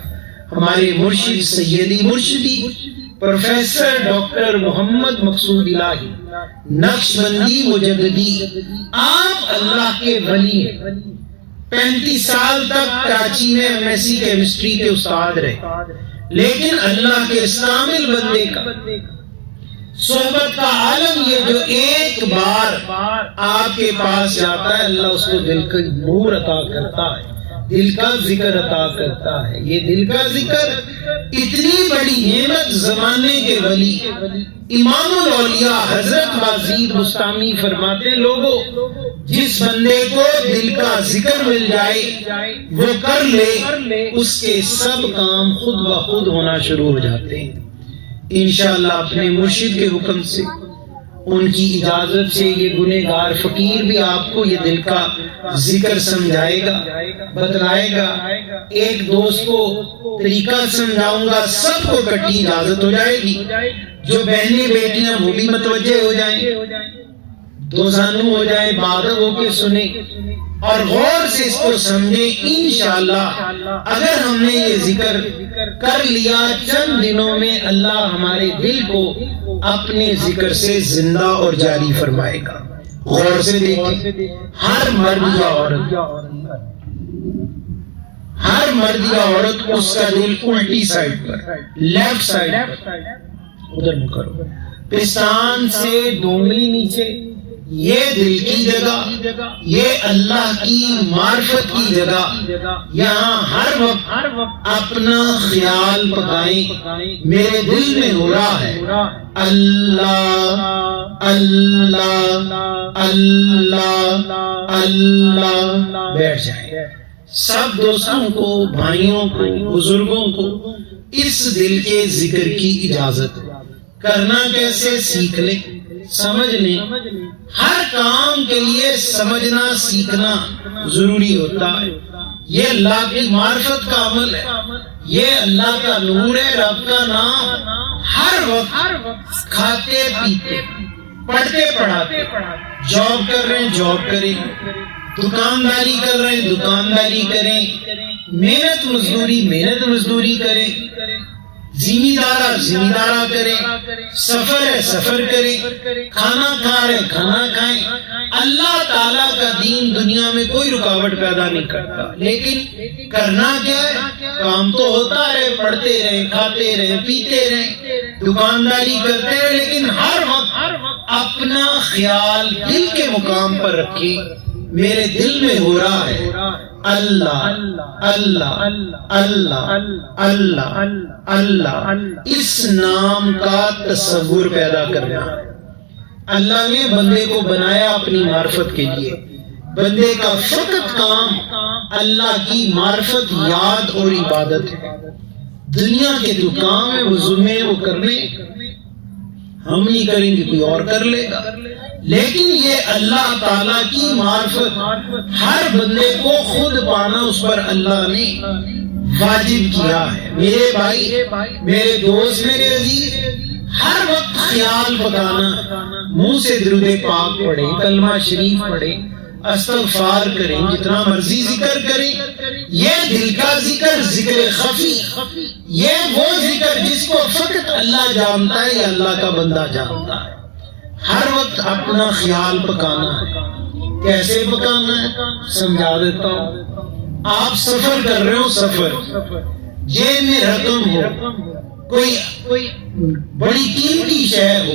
ہمارے مرشد سیدی مرشدی پروفیسر ڈاکٹر محمد مقصود الہی نقش بندی مجددی، آپ اللہ کے ولی ہیں۔ 35 سال تک کراچی میں MSc کیمسٹری کے استاد رہے، لیکن اللہ کے اس کامل بندے کا صحبت کا عالم یہ جو ایک بار آپ کے پاس جاتا ہے، اللہ اس کو دل کا نور عطا کرتا ہے، دل کا ذکر عطا کرتا ہے۔ یہ دل کا ذکر اتنی بڑی نعمت، زمانے کے ولی امام الاولیاء حضرت بازید بستامی فرماتے ہیں لوگوں، جس بندے کو دل کا ذکر مل جائے وہ کر لے، اس کے سب کام خود بخود ہونا شروع ہو جاتے ہیں۔ انشاءاللہ اپنے مرشد کے حکم سے، ان کی اجازت سے، یہ گنہگار فقیر بھی آپ کو یہ دل کا ذکر سمجھائے گا، بتلائے گا۔ ایک دوست کو طریقہ سمجھاؤں گا، سب کو کٹی اجازت ہو جائے گی۔ جو بہنیں بیٹیاں وہ بھی متوجہ ہو جائیں، دو زانو ہو جائیں، بادر ہو کے سنیں اور غور سے اس کو سمجھیں۔ انشاءاللہ اگر ہم نے یہ ذکر کر لیا، چند دنوں میں اللہ ہمارے دل کو اپنے ذکر سے زندہ اور جاری فرمائے گا۔ غور سے دیکھیں، ہر مرد یا عورت اس کا دل الٹی سائڈ پر، لیفٹ سائڈ پر، ادھر کرو، پستان سے 2 ملی نیچے، یہ دل کی جگہ، یہ اللہ کی معرفت کی جگہ۔ یہاں ہر وقت اپنا خیال پکائیں، میرے دل میں ہو رہا ہے اللہ اللہ اللہ اللہ، بیٹھ جائیں۔ سب دوستوں کو، بھائیوں کو، بزرگوں کو اس دل کے ذکر کی اجازت ہے۔ کرنا کیسے سیکھ لیں، سمجھ لیں۔ ہر کام کے لیے سمجھنا سیکھنا ضروری ہوتا ہے۔ یہ اللہ کی معرفت کا عمل ہے، یہ اللہ کا نور ہے، رب کا نام۔ ہر وقت کھاتے پیتے، پڑھتے پڑھاتے، جاب کر رہے ہیں جاب کریں، دکانداری کر رہے ہیں دکانداری کریں، محنت مزدوری کریں، ذمہ دارہ کریں، سفر ہے سفر کریں، کھانا کھا رہے کھانا کھائیں۔ اللہ تعالیٰ کا دین دنیا میں کوئی رکاوٹ پیدا نہیں کرتا، لیکن کرنا کیا ہے؟ کام تو ہوتا ہے، پڑھتے رہیں، کھاتے رہیں، پیتے رہیں، دکانداری کرتے رہیں، لیکن ہر وقت اپنا خیال دل کے مقام پر رکھیں۔ میرے دل میں ہو رہا ہے اللہ اللہ اللہ اللہ اللہ، اس نام کا تصور پیدا کرنا۔ اللہ نے بندے کو بنایا اپنی معرفت کے لیے، بندے کا فقط کام اللہ کی معرفت، یاد اور عبادت ہے۔ دنیا کے جو کام ہے وہ ذمے وہ کرنے ہم نہیں کریں گے، کوئی اور کر لے گا، لیکن یہ اللہ تعالیٰ کی معرفت ہر بندے کو خود پانا اس پر اللہ نے واجب کیا ہے۔ میرے بھائی، میرے دوست، میرے عزیز، ہر وقت خیال پکانا، منہ سے درود پاک پڑھیں، کلمہ شریف پڑھیں، استغفار کریں، جتنا مرضی ذکر کریں۔ یہ دل کا ذکر، ذکر خفی، یہ وہ ذکر جس کو فقط اللہ جانتا ہے یا اللہ کا بندہ جانتا ہے۔ ہر وقت اپنا خیال پکانا ہے۔ کیسے پکانا ہے سمجھا دیتا ہوں۔ آپ سفر کر رہے ہو، سفر، جیب میں رقم ہو، کوئی بڑی قیمتی شے ہو،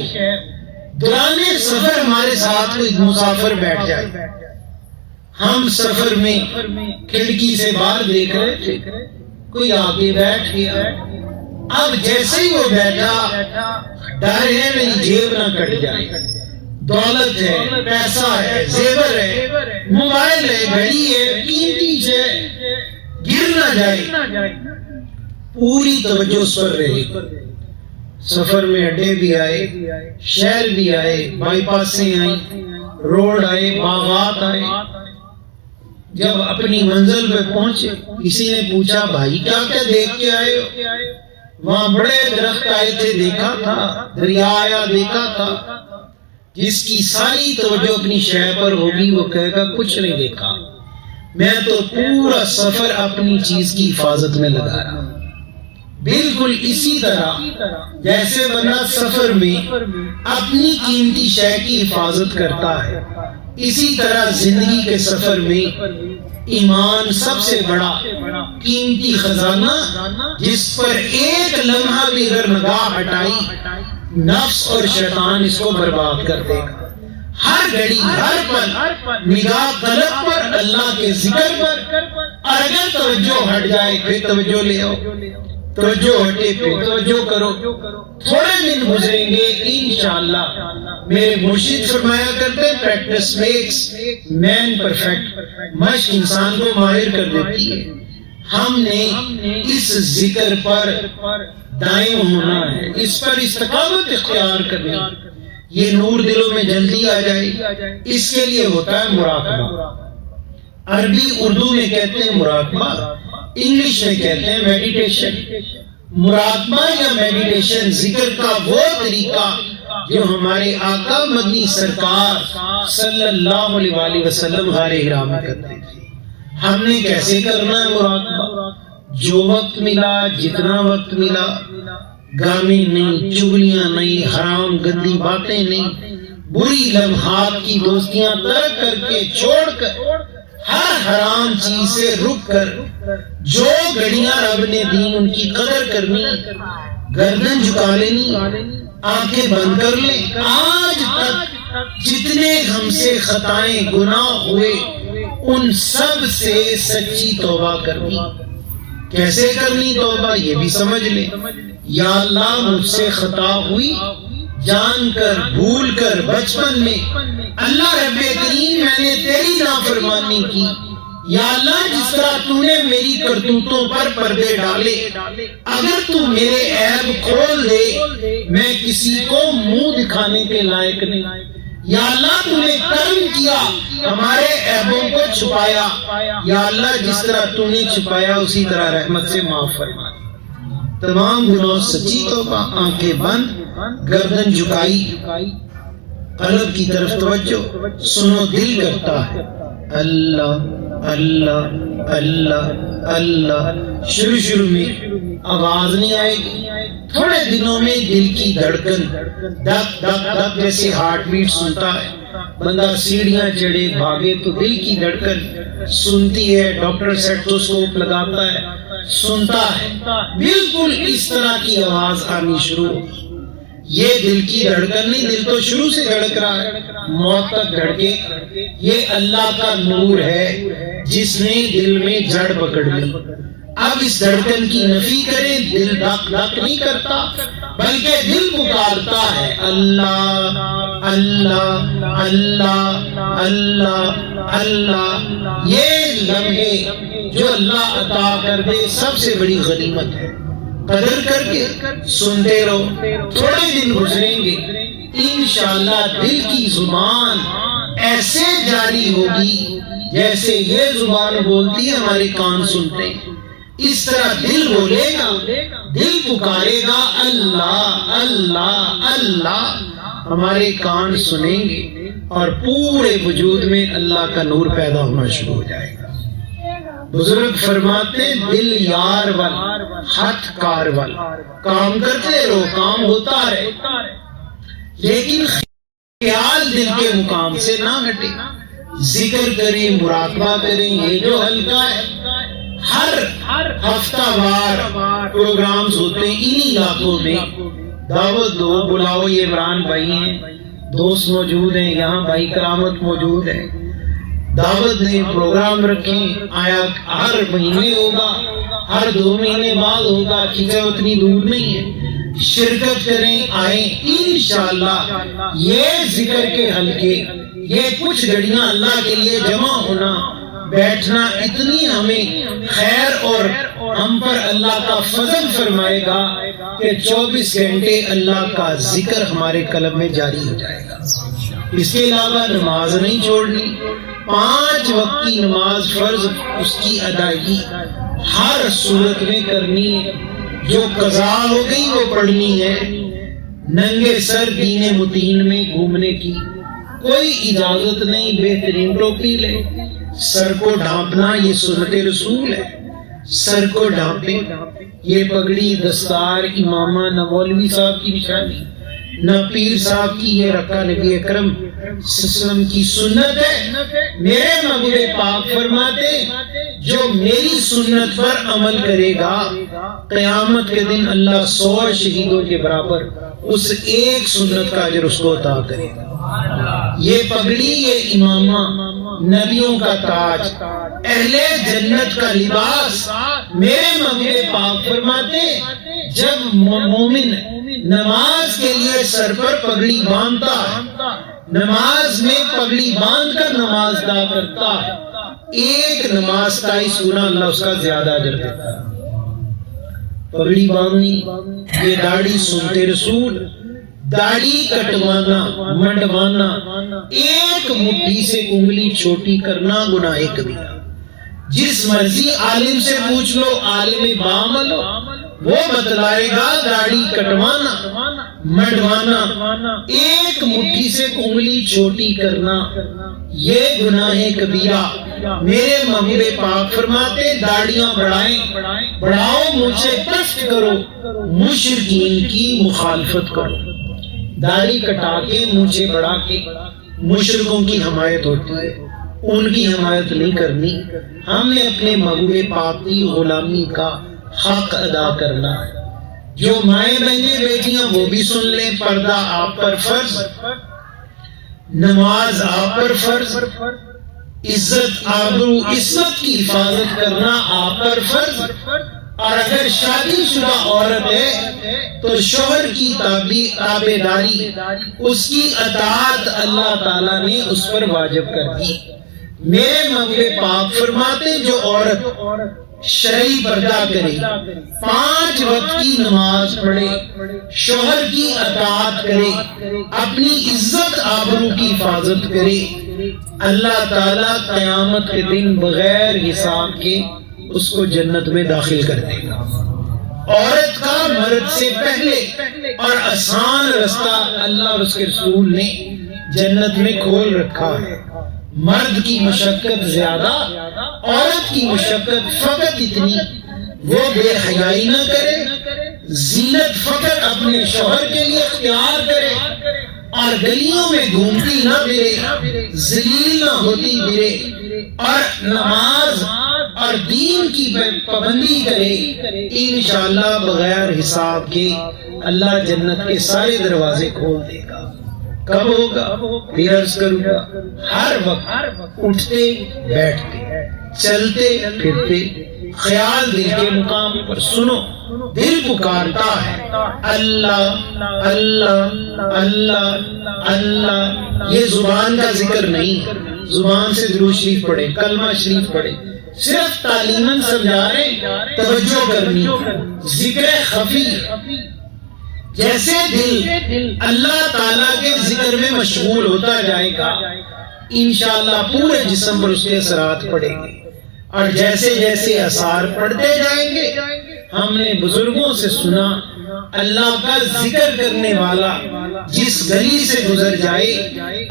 دوران سفر ہمارے ساتھ کوئی مسافر بیٹھ جائے، ہم سفر میں کھڑکی سے باہر دیکھ رہے تھے، کوئی آگے بیٹھ گیا، اب جیسے ہی وہ بیٹھا ڈر ہے میری جیب نہ کٹ جائے، دولت ہے، پیسہ ہے، زیور ہے، موبائل ہے، گھڑی ہے، قیمتی شے گر نہ جائے، پوری توجہ اس پر رہے۔ سفر میں اڈے بھی آئے، شہر بھی آئے، بائی پاسیں آئیں، روڈ آئے، باغات آئے۔ جب اپنی منزل پہ پہنچے، کسی نے پوچھا بھائی کیا کیا دیکھ کے آئے ہو؟ وہاں بڑے درخت آئے تھے، دیکھا تھا، دریا آیا دیکھا تھا۔ جس کی ساری توجہ اپنی شے پر ہوگی وہ کہے گا کچھ نہیں دیکھا، میں تو پورا سفر اپنی چیز کی حفاظت میں لگا رہا ہوں۔ بالکل اسی طرح جیسے بندہ سفر میں اپنی قیمتی شے کی حفاظت کرتا ہے، اسی طرح زندگی کے سفر میں ایمان سب سے بڑا قیمتی خزانہ، جس پر ایک لمحہ بھی اگر نگاہ ہٹائی نفس اور شیطان اس کو برباد کر دے گا۔ ہر گھڑی، ہر پل نگاہ قلب پر، اللہ کے ذکر پر، اور اگر توجہ ہٹ جائے پھر توجہ لے آؤ، توجہ ہٹے پھر توجہ کرو، تھوڑے دن گزریں گے انشاءاللہ۔ میرے مرشد فرمایا کرتے پریکٹس میکس مین پرفیکٹ، مشق انسان کو ماہر کر دیتی ہے۔ ہم نے اس ذکر پر دائم ہونا ہے، اس پر استقامت اختیار کرنی، یہ نور دلوں میں جلدی آ جائے، اس کے لیے ہوتا ہے مراقبہ۔ عربی اردو میں کہتے ہیں مراقبہ، انگلش میں کہتے ہیں میڈیٹیشن۔ مراقبہ یا میڈیٹیشن ذکر کا وہ طریقہ جو ہمارے آقا مدنی سرکار صلی اللہ علیہ وآلہ وسلم غار حرا میں کرتے تھے۔ ہم نے کیسے کرنا ہے مراقبہ؟ جو وقت ملا، جتنا وقت ملا، گانے نہیں، چغلیاں نہیں، حرام گندی باتیں نہیں، بری لمحات کی دوستیاں ترک کر کے، چھوڑ کر، ہر حرام چیز سے رک کر، جو گھڑیاں رب نے دی ان کی قدر کرنی، گردن جھکا لینی، آنکھیں بند کر لیں۔ آج تک جتنے ہم سے خطائیں گناہ ہوئے ان سب سے سچی توبہ کرنی۔ کیسے کرنی توبہ یہ بھی سمجھ لیں۔ یا اللہ مجھ سے خطا ہوئی، جان کر، بھول کر، بچپن میں، اللہ رب کریم میں نے تیری نافرمانی کی، یا اللہ جس طرح تو نے میری کرتوتوں پر پردے ڈالے، اگر تو میرے عیب کھول دے میں کسی کو منہ دکھانے کے لائق نہیں۔ یا اللہ تو نے کرم کیا، ہمارے عیبوں کو چھپایا، یا اللہ جس طرح تو نے چھپایا اسی طرح رحمت سے معاف فرما۔ تمام گناہوں سچی توبہ، آنکھیں بند، گردن جھکائی، قلب کی طرف توجہ، سنو دل کرتا ہے اللہ اللہ اللہ اللہ۔ شروع میں آواز نہیں آئے گی، تھوڑے دنوں میں دل کی دھڑکن دھک دھک دھک جیسے ہارٹ بیٹ سنتا ہے، بندہ سیڑھیاں چڑھے بھاگے تو دل کی دھڑکن سنتی ہے، ڈاکٹر سیٹوسکوپ لگاتا ہے، سنتا ہے، بالکل اس طرح کی آواز آنی شروع ہوگی۔ یہ دل کی دھڑکن نہیں، دل تو شروع سے دھڑک رہا ہے، موت تک دھڑکے۔ یہ اللہ کا نور ہے جس نے دل میں جڑ پکڑ لی۔ اب اس دھڑکن کی نفی کریں، دل دھک دھک نہیں کرتا بلکہ دل پکارتا ہے اللہ اللہ اللہ اللہ اللہ یہ لمحے جو اللہ عطا کر دے سب سے بڑی غنیمت ہے. قدر کر کے سنتے رہو. تھوڑے دن گزریں گے انشاءاللہ دل کی زبان ایسے جاری ہوگی جیسے یہ زبان بولتی ہے ہمارے کان سنتے ہیں. اس طرح دل بولے گا, دل پکارے گا اللہ اللہ اللہ, ہمارے کان سنیں گے اور پورے وجود میں اللہ کا نور پیدا ہونا شروع ہو جائے گا. بزرگ فرماتے دل یار ول ہاتھ کار ول, کام کرتے رہو کام ہوتا رہے لیکن خیال دل کے مقام سے نہ ہٹے. ذکر کریں مراقبہ کریں. یہ جو حلقہ ہے ہر ہفتہ وار پروگرامز ہوتے ہیں انہی علاقوں میں. دعوت دو, بلاؤ. یہ عمران بھائی ہیں, دوست موجود ہیں یہاں, بھائی کرامت موجود ہیں. دعوت دیں, پروگرام رکھیں. آیا ہر مہینے ہوگا, ہر 2 مہینے بعد ہوگا, چیزیں اتنی دور نہیں ہے. شرکت کریں, آئیں. انشاءاللہ یہ ذکر کے حلقے, یہ کچھ گھڑیاں اللہ کے لیے جمع ہونا بیٹھنا اتنی ہمیں خیر اور ہم پر اللہ کا فضل فرمائے گا کہ 24 گھنٹے اللہ کا ذکر ہمارے قلب میں جاری ہو جائے گا. اس کے علاوہ نماز نہیں چھوڑنی. 5 وقت کی نماز فرض, اس کی ادائیگی ہر صورت میں کرنی ہے. جو قضا ہو گئی وہ پڑھنی ہے. ننگے سر دین متین میں گھومنے کی کوئی اجازت نہیں. بہترین ٹوپی لے, سر کو ڈھانپنا یہ سنت رسول ہے. سر کو ڈھانپے. یہ پگڑی دستار امامہ نہ مولوی صاحب کی نشانی نہ پیر صاحب کی, یہ رکھا نبی اکرم صلی اللہ علیہ وسلم کی سنت ہے. میرے محبوب پاک فرماتے جو میری سنت پر عمل کرے گا قیامت کے دن اللہ 100 شہیدوں کے برابر اس ایک سنت کا اجر اس کو عطا کرے گا. یہ پگڑی, یہ امامہ نبیوں کا تاج, اہل جنت کا لباس. میرے محبوب پاک فرماتے جب مومن نماز کے لیے سر پر پگڑی باندھتا ہے, نماز میں پگڑی باندھ کر نماز ادا کرتا ہے, ایک نماز کا 23 گنا اللہ اس کا زیادہ اجر دیتا ہے. پگڑی باندھنی, یہ داڑھی سنتے رسول, داڑھی کٹوانا منڈوانا, ایک مٹھی سے انگلی چھوٹی کرنا گناہ کبیرہ. جس مرضی عالم سے پوچھ لو, عالم بعمل ہو, وہ بتلائے گا داڑھی کٹوانا منڈوانا, ایک مٹھی سے انگلی چھوٹی کرنا یہ گناہ کبیرہ. میرے محبوب پاک فرماتے داڑیاں بڑھاؤ, مجھے پست کرو, مشرکین کی مخالفت کرو. داڑھی کٹا کے مجھے بڑھا کے مشرکوں کی حمایت ہوتی ہے, ان کی حمایت نہیں کرنی. ہم نے اپنے محبوب پاک کی غلامی کا حق ادا کرنا ہے. جو مائیں بہنیں بیٹیاں وہ بھی سن لیں, پردہ آپ پر فرض, نماز آپ پر فرض, عزت آبرو عصمت کی حفاظت کرنا آپ پر فرض. اور اگر شادی شدہ عورت ہے تو شوہر کی تابعداری, اس کی اطاعت اللہ تعالیٰ نے اس پر واجب کر دی. میرے محبوب پاک فرماتے جو عورت شرعی پردہ کرے, 5 وقت کی نماز پڑھے, شوہر کی اطاعت کرے, اپنی عزت آبرو کی حفاظت کرے, اللہ تعالیٰ قیامت کے دن بغیر حساب کے اس کو جنت میں داخل کر دے گا. عورت کا مرد سے پہلے اور آسان رستہ اللہ اور اس کے رسول نے جنت میں کھول رکھا ہے. مرد کی مشقت زیادہ, عورت کی مشقت فقط اتنی وہ بے حیائی نہ کرے, زینت فقط اپنے شوہر کے لیے اختیار کرے اور گلیوں میں گھومتی نہ پھرے, ذلیل نہ ہوتی پھرے, اور نماز اور دین کی پابندی کرے. انشاءاللہ بغیر حساب کے اللہ جنت کے سارے دروازے کھول دے گا. کب ہوگا؟ پھر عرض کروں گا, ہر وقت اٹھتے بیٹھتے, چلتے پھرتے, خیال دل کے مقام پر سنو، دل پکارتا ہے اللہ اللہ اللہ اللہ۔ یہ زبان کا ذکر نہیں، زبان سے درود شریف پڑھے، کلمہ شریف پڑھے، صرف تعلیماً سمجھا رہے، توجہ کرنی، ذکر خفی۔ جیسے دل اللہ تعالیٰ کے ذکر میں مشغول ہوتا جائے گا، انشاءاللہ پورے جسم پر اس کے اثرات پڑیں گے، اور جیسے جیسے اثار پڑتے جائیں گے، ہم نے بزرگوں سے سنا اللہ کا ذکر کرنے والا جس گلی سے گزر جائے،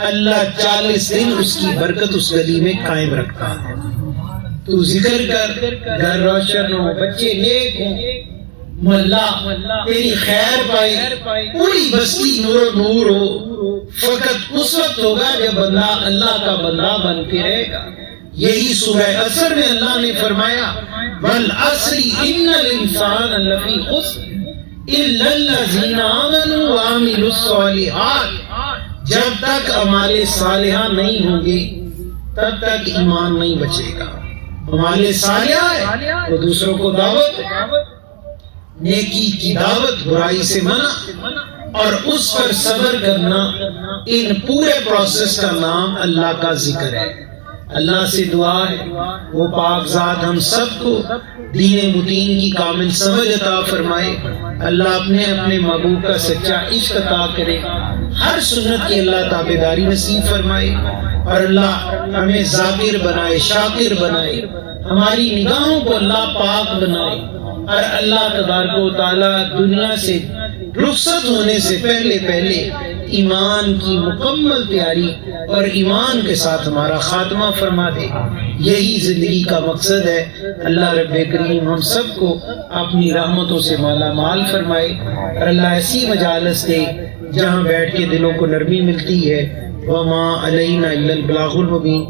اللہ 40 دن اس کی برکت اس گلی میں قائم رکھتا ہے۔ تو ذکر کر، گھر روشن ہو، بچے نیک ہوں، محلہ تیری خیر پائے، پوری بستی نور و نور ہو۔ فقط اس وقت ہوگا جب بندہ اللہ کا بندہ بن کے رہے گا۔ یہی سورہ عصر میں اللہ نے فرمایا والعصر ان الانسان لفی خسر الا الذین آمنوا وعملوا الصالحات۔ جب تک اعمال صالحہ نہیں ہوں گے تب تک ایمان نہیں بچے گا۔ اعمال صالحہ ہے تو دوسروں کو دعوت، نیکی کی دعوت، برائی سے منع، اور اس پر صبر کرنا، ان پورے پروسیس کا نام اللہ کا ذکر ہے۔ اللہ سے دعا ہے وہ پاک ذات ہم سب کو دین متین کی کامل سمجھ عطا فرمائے، اللہ اپنے اپنے محبوب کا سچا عشق عطا کرے، ہر سنت کی اللہ تابعداری نصیب فرمائے، اور اللہ ہمیں ذاکر بنائے، شاکر بنائے، ہماری نگاہوں کو اللہ پاک بنائے، اور اللہ تبارک و تعالیٰ دنیا سے رخصت ہونے سے پہلے ایمان کی مکمل تیاری اور ایمان کے ساتھ ہمارا خاتمہ فرما دے۔ یہی زندگی کا مقصد ہے۔ اللہ رب کریم ہم سب کو اپنی رحمتوں سے مالا مال فرمائے، اور اللہ ایسی مجالس دے جہاں بیٹھ کے دلوں کو نرمی ملتی ہے۔ وما علینا الا البلاغ المبین۔